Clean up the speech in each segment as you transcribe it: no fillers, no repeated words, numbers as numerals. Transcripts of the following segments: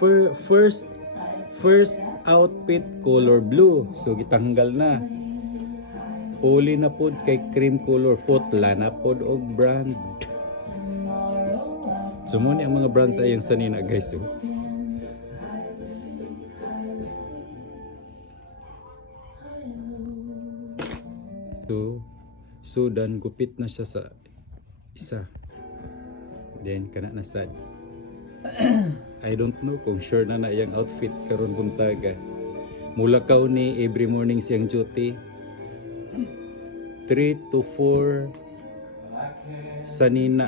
First outfit color blue. So gitanggal na. Uli na pod kay cream color, putla na pod og brand. So mo ni ang mga brands ayang sanina guys. So dan gupit na siya sa isa. Then kana na sad. I don't know kung sure na iyang outfit karon buntaga. Mulakaw ni every morning siyang duty. 3 to 4 sanina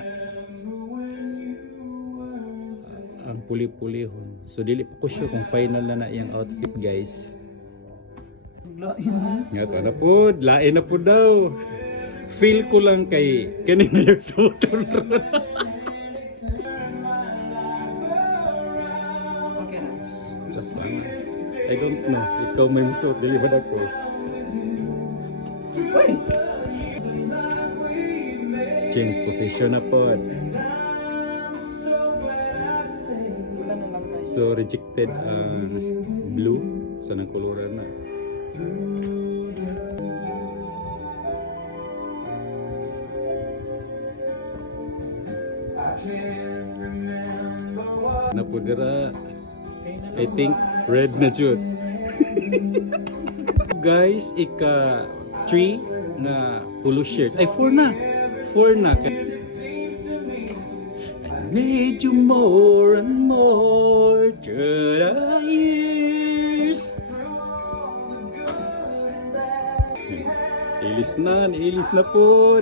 ang puli-pulihon. So dili pa ko sure kung final na iyang outfit guys. Nga to na po, lain na po daw. Feel ko lang kay kanina yung suoton ron. I don't know. Ikaw may musuot, dili ba ako? Change position na po. So rejected blue sa nang koloran na. Napudira, I think red na jud. Guys, ika 3 na polo shirt. Ay 4 na. 4 na. I need you more and more through the years. Ilis na po.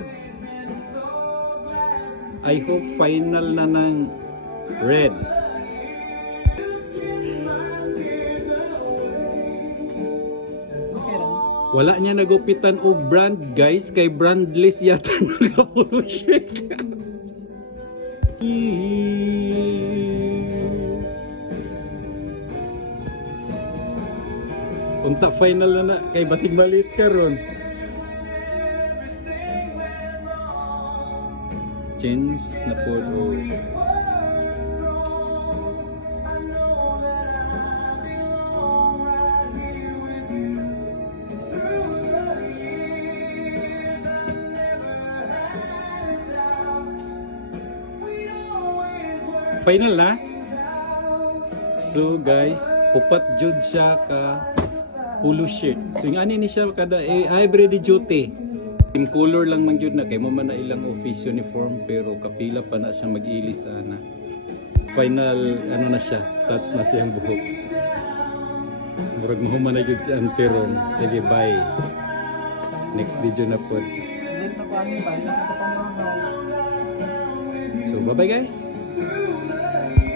I hope final na ng red. Wala niya nagupitan og brand guys, kay brandless yata naka-polo shirt. Unta final na kay basig malit karon. Change na po. Final na. So guys, upat jud siya ka polo shirt. So yung ani ni siya kada everyday duty. Team color lang man jud na kay mo man na ilang office uniform pero kapila pa na siya mag-ilis ana. Final ano na siya, touch na siyang buhok. Murag mo man na jud si Anteron. Sige, bye. Next video na po. So bye bye guys.